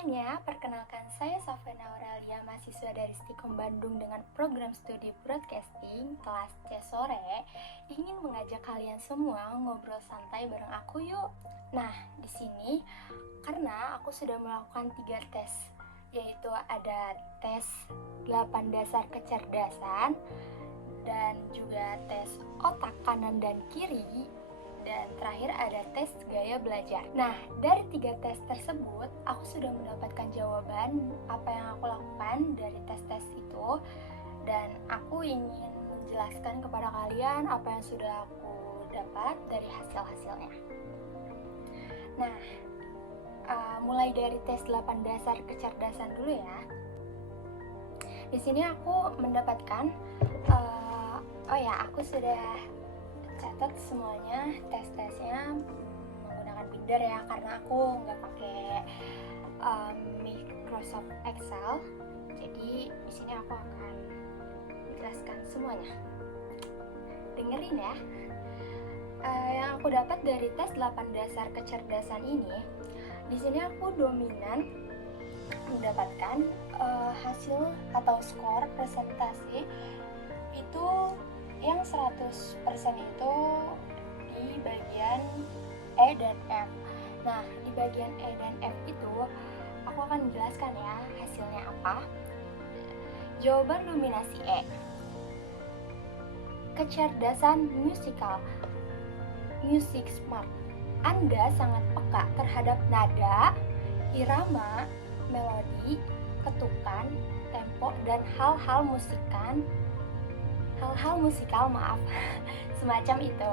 semuanya, perkenalkan saya Safena Aurelia, mahasiswa dari Stikom Bandung dengan program studi broadcasting kelas C sore, ingin mengajak kalian semua ngobrol santai bareng aku yuk. Nah, di sini karena aku sudah melakukan 3 tes, yaitu ada tes 8 dasar kecerdasan dan juga tes otak kanan dan kiri, dan terakhir ada tes gaya belajar. Nah, dari 3 tes tersebut, aku sudah mendapatkan jawaban apa yang aku lakukan dari tes-tes itu, dan aku ingin menjelaskan kepada kalian apa yang sudah aku dapat dari hasil-hasilnya. Nah, mulai dari tes 8 dasar kecerdasan dulu ya. Di sini aku mendapatkan, aku sudah catat semuanya tes-tesnya menggunakan Binder ya, karena aku nggak pakai Microsoft Excel. Jadi di sini aku akan menjelaskan semuanya. Dengerin ya. Yang aku dapat dari tes 8 dasar kecerdasan ini, di sini aku dominan mendapatkan hasil atau skor presentasi itu yang 100% itu di bagian E dan F. Nah, di bagian E dan F itu aku akan menjelaskan ya hasilnya apa. Jawaban dominasi E, kecerdasan musikal, music smart. Anda sangat peka terhadap nada, irama, melodi, ketukan, tempo, dan hal-hal musikal semacam itu.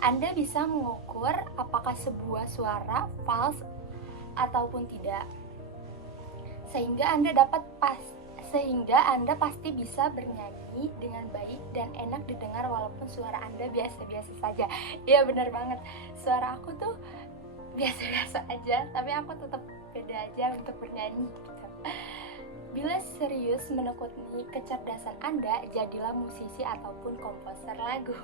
Anda bisa mengukur apakah sebuah suara false ataupun tidak, sehingga Anda pasti bisa bernyanyi dengan baik dan enak didengar walaupun suara Anda biasa-biasa saja. Iya, benar banget, suara aku tuh biasa-biasa aja, tapi aku tetap beda aja untuk bernyanyi gitu. Bila serius menekuni kecerdasan Anda, jadilah musisi ataupun komposer lagu.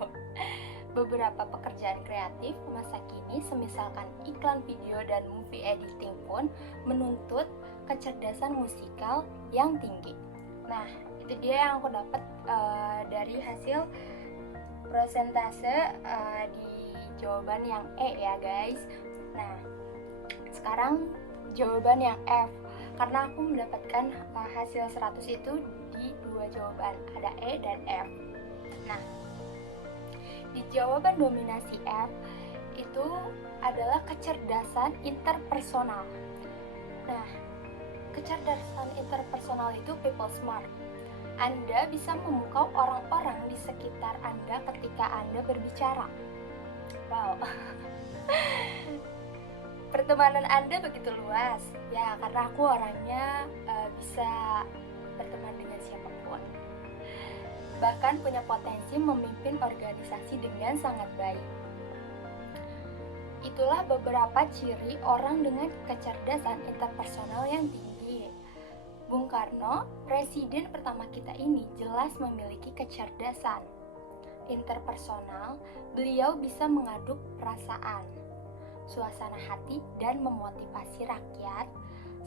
Beberapa pekerjaan kreatif masa kini, semisalkan iklan video dan movie editing pun menuntut kecerdasan musikal yang tinggi. Nah, itu dia yang aku dapat dari hasil persentase di jawaban yang E ya guys. Nah, sekarang jawaban yang F, karena aku mendapatkan hasil 100 itu di 2 jawaban, ada E dan F. Nah, di jawaban dominasi F itu adalah kecerdasan interpersonal. Nah, kecerdasan interpersonal itu people smart. Anda bisa memukau orang-orang di sekitar Anda ketika Anda berbicara. Wow. Pertemanan Anda begitu luas ya, karena aku orangnya bisa berteman dengan siapapun, bahkan punya potensi memimpin organisasi dengan sangat baik. Itulah beberapa ciri orang dengan kecerdasan interpersonal yang tinggi. Bung Karno, presiden pertama kita ini, jelas memiliki kecerdasan interpersonal. Beliau bisa mengaduk perasaan, suasana hati, dan memotivasi rakyat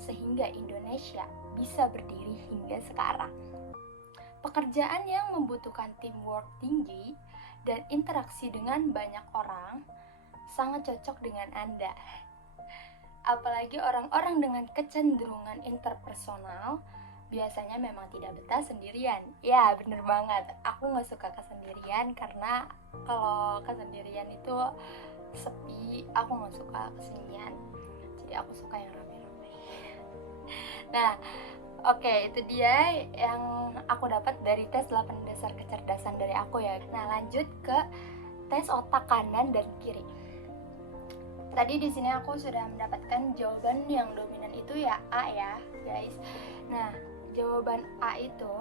sehingga Indonesia bisa berdiri hingga sekarang. Pekerjaan yang membutuhkan teamwork tinggi dan interaksi dengan banyak orang sangat cocok dengan Anda. Apalagi orang-orang dengan kecenderungan interpersonal biasanya memang tidak betah sendirian. Ya, bener banget. Aku gak suka kesendirian, karena kalau kesendirian itu sepi, aku gak suka kesunyian. Jadi aku suka yang rame-rame. Nah, oke, itu dia yang aku dapat dari tes 8 dasar kecerdasan dari aku ya. Nah, lanjut ke tes otak kanan dan kiri. Tadi di sini aku sudah mendapatkan jawaban yang dominan itu ya A ya, guys. Nah, jawaban A itu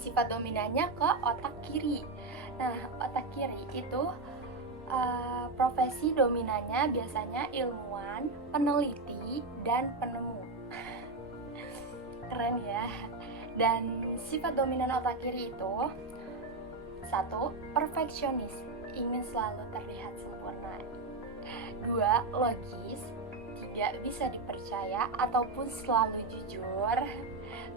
sifat dominannya ke otak kiri. Nah, otak kiri itu profesi dominannya biasanya ilmuwan, peneliti, dan penemu. Keren ya. Dan sifat dominan otak kiri itu 1. Perfeksionis, ingin selalu terlihat sempurna. 2. Logis, 3. Bisa dipercaya ataupun selalu jujur.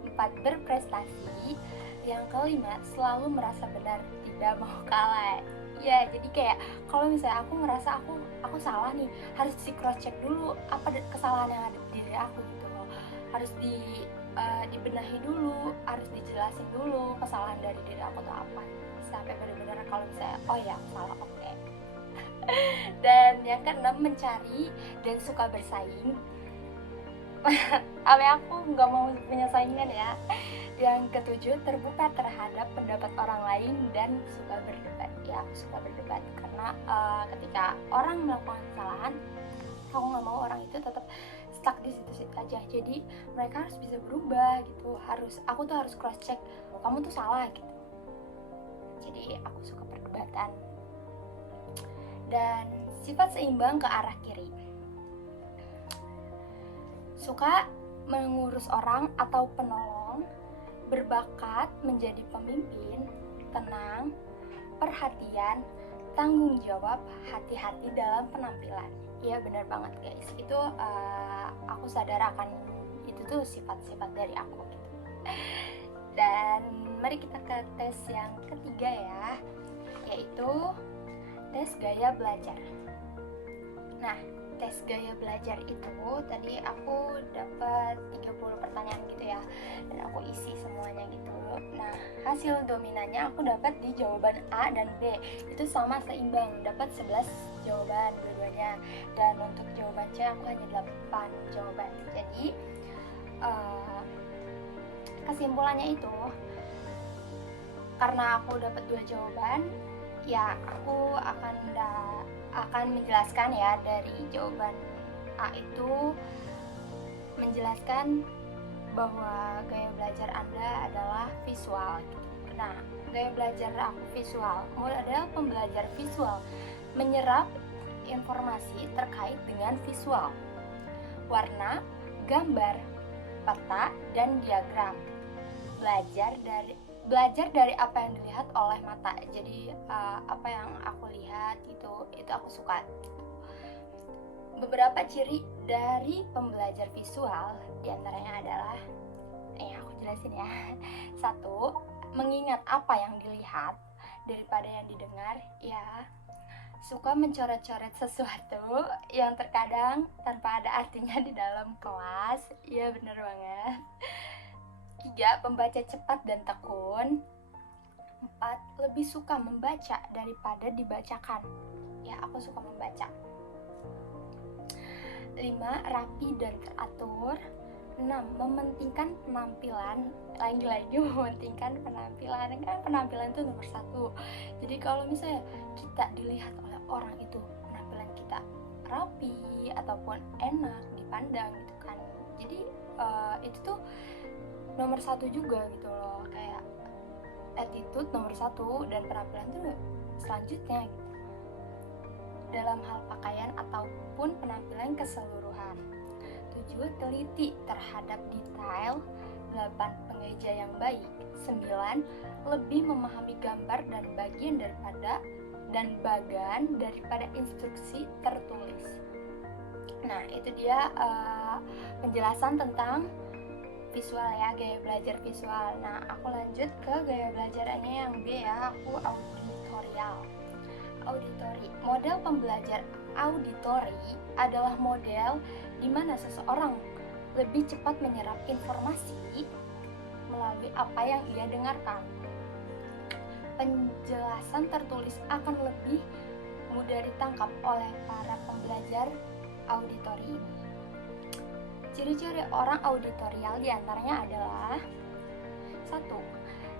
4. Berprestasi. Yang kelima, selalu merasa benar, tidak mau kalah. Ya, jadi kayak kalau misalnya aku ngerasa aku salah nih, harus di cross check dulu apa kesalahan yang ada di diri aku gitu loh. Harus dibenahi dulu, harus dijelasin dulu kesalahan dari diri aku tuh apa, sampai benar-benar kalau misalnya oh ya aku salah, oke. Dan yang keenam, mencari dan suka bersaing. Tapi aku nggak mau punya saingan ya. Yang ketujuh, terbuka terhadap pendapat orang lain dan suka berdebat. Ya, aku suka berdebat karena ketika orang melakukan kesalahan, aku nggak mau orang itu tetap stuck di situ-situ aja. Jadi mereka harus bisa berubah gitu. Aku tuh harus cross check, kamu tuh salah gitu. Jadi aku suka perdebatan. Dan sifat seimbang ke arah kiri. Suka mengurus orang atau penolong, berbakat menjadi pemimpin, tenang, perhatian, tanggung jawab, hati-hati dalam penampilan. Iya benar banget guys, itu aku sadar akan itu tuh sifat-sifat dari aku gitu. Dan mari kita ke tes yang ketiga ya, yaitu tes gaya belajar. Nah, tes gaya belajar itu tadi aku dapat 30 pertanyaan gitu ya, dan aku isi semuanya gitu. Nah, hasil dominannya aku dapat di jawaban A dan B, itu sama seimbang, dapat 11 jawaban dua-duanya. Dan untuk jawaban C aku hanya 8 jawaban. Jadi kesimpulannya itu, karena aku dapat 2 jawaban, ya aku akan menjelaskan ya dari jawaban A itu, menjelaskan bahwa gaya belajar Anda adalah visual gitu. Nah, gaya belajar aku visual. Model pembelajar visual menyerap informasi terkait dengan visual, warna, gambar, peta, dan diagram. Belajar dari apa yang dilihat oleh mata. Jadi apa yang aku lihat itu aku suka. Beberapa ciri dari pembelajar visual diantaranya adalah, aku jelasin ya. 1. Mengingat apa yang dilihat daripada yang didengar. Ya, suka mencoret-coret sesuatu yang terkadang tanpa ada artinya di dalam kelas. Iya bener banget. 3. Membaca cepat dan tekun. 4. Lebih suka membaca daripada dibacakan. Ya, aku suka membaca. 5. Rapi dan teratur. 6. Mementingkan penampilan. Lagi-lagi mementingkan penampilan. Kan penampilan itu nomor 1. Jadi kalau misalnya kita dilihat oleh orang itu penampilan kita rapi ataupun enak dipandang gitu kan. Jadi itu tuh nomor 1 juga gitu loh, kayak attitude nomor 1 dan penampilan tuh selanjutnya gitu, dalam hal pakaian ataupun penampilan keseluruhan. 7. Teliti terhadap detail. 8. Pengeja yang baik. 9. Lebih memahami gambar dan bagan daripada instruksi tertulis. Nah, itu dia penjelasan tentang visual ya, gaya belajar visual. Nah, aku lanjut ke gaya belajarannya yang B ya, aku auditori. Model pembelajar auditori adalah model di mana seseorang lebih cepat menyerap informasi melalui apa yang ia dengarkan. Penjelasan tertulis akan lebih mudah ditangkap oleh para pembelajar auditori ini. Ciri-ciri orang auditorial diantaranya adalah 1.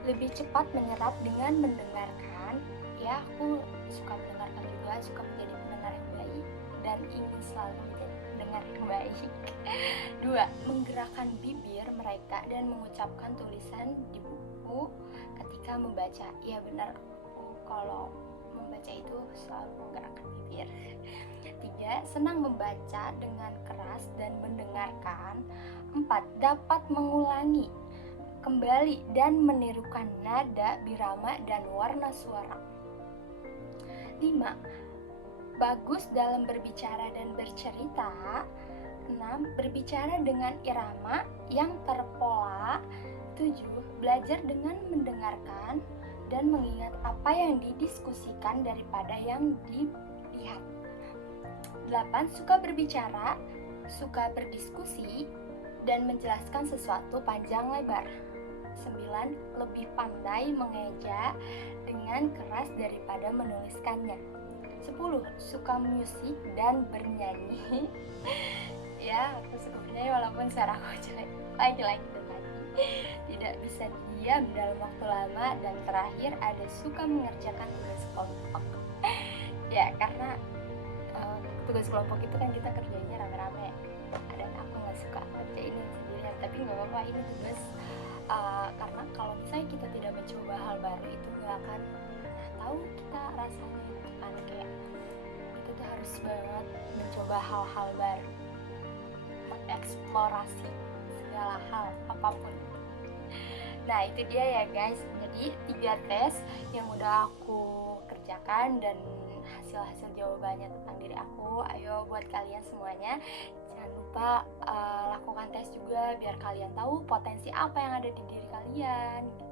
Lebih cepat menyerap dengan mendengarkan. Ya, aku suka mendengarkan juga, suka menjadi pendengar yang baik dan ingin selalu menjadi pendengar yang baik. 2. Menggerakkan bibir mereka dan mengucapkan tulisan di buku ketika membaca. Ya benar, aku kalau membaca itu selalu menggerakkan bibir. 3. Senang membaca dengan keras dan mendengarkan. 4. Dapat mengulangi kembali dan menirukan nada, birama, dan warna suara. 5. Bagus dalam berbicara dan bercerita. 6. Berbicara dengan irama yang terpola. 7. Belajar dengan mendengarkan dan mengingat apa yang didiskusikan daripada yang dilihat. 8. Suka berbicara, suka berdiskusi, dan menjelaskan sesuatu panjang lebar. 9. Lebih pandai mengeja dengan keras daripada menuliskannya. 10. Suka musik dan bernyanyi. Ya, aku suka bernyanyi walaupun suara aku jelek. Lagi-lagi dan lagi. Tidak bisa diam dalam waktu lama. Dan terakhir ada suka mengerjakan tugas kelompok. Ya, karena tugas kelompok itu kan kita kerjanya rame-rame. Dan aku nggak suka kerjain ini sendirian. Tapi nggak apa-apa, ini tugas. Karena kalau misalnya kita tidak mencoba hal baru itu nggak akan tahu kita rasanya gitu kan, kayak kita tuh harus banget mencoba hal-hal baru, mengeksplorasi segala hal apapun. Nah itu dia ya guys, jadi 3 tes yang udah aku kerjakan dan hasil-hasil jawabannya tentang diri aku. Ayo buat kalian semuanya, jangan lupa lakukan tes juga biar kalian tahu potensi apa yang ada di diri kalian gitu.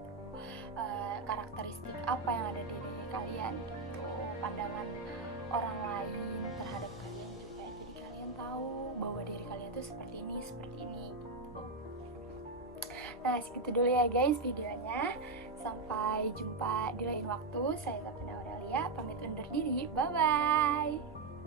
Karakteristik apa yang ada di diri kalian gitu, pandangan orang lain terhadap kalian juga, jadi kalian tahu bahwa diri kalian tuh seperti ini gitu. Nah segitu dulu ya guys videonya, sampai jumpa di lain waktu. Saya Safina Aurelia pamit undur diri, bye bye.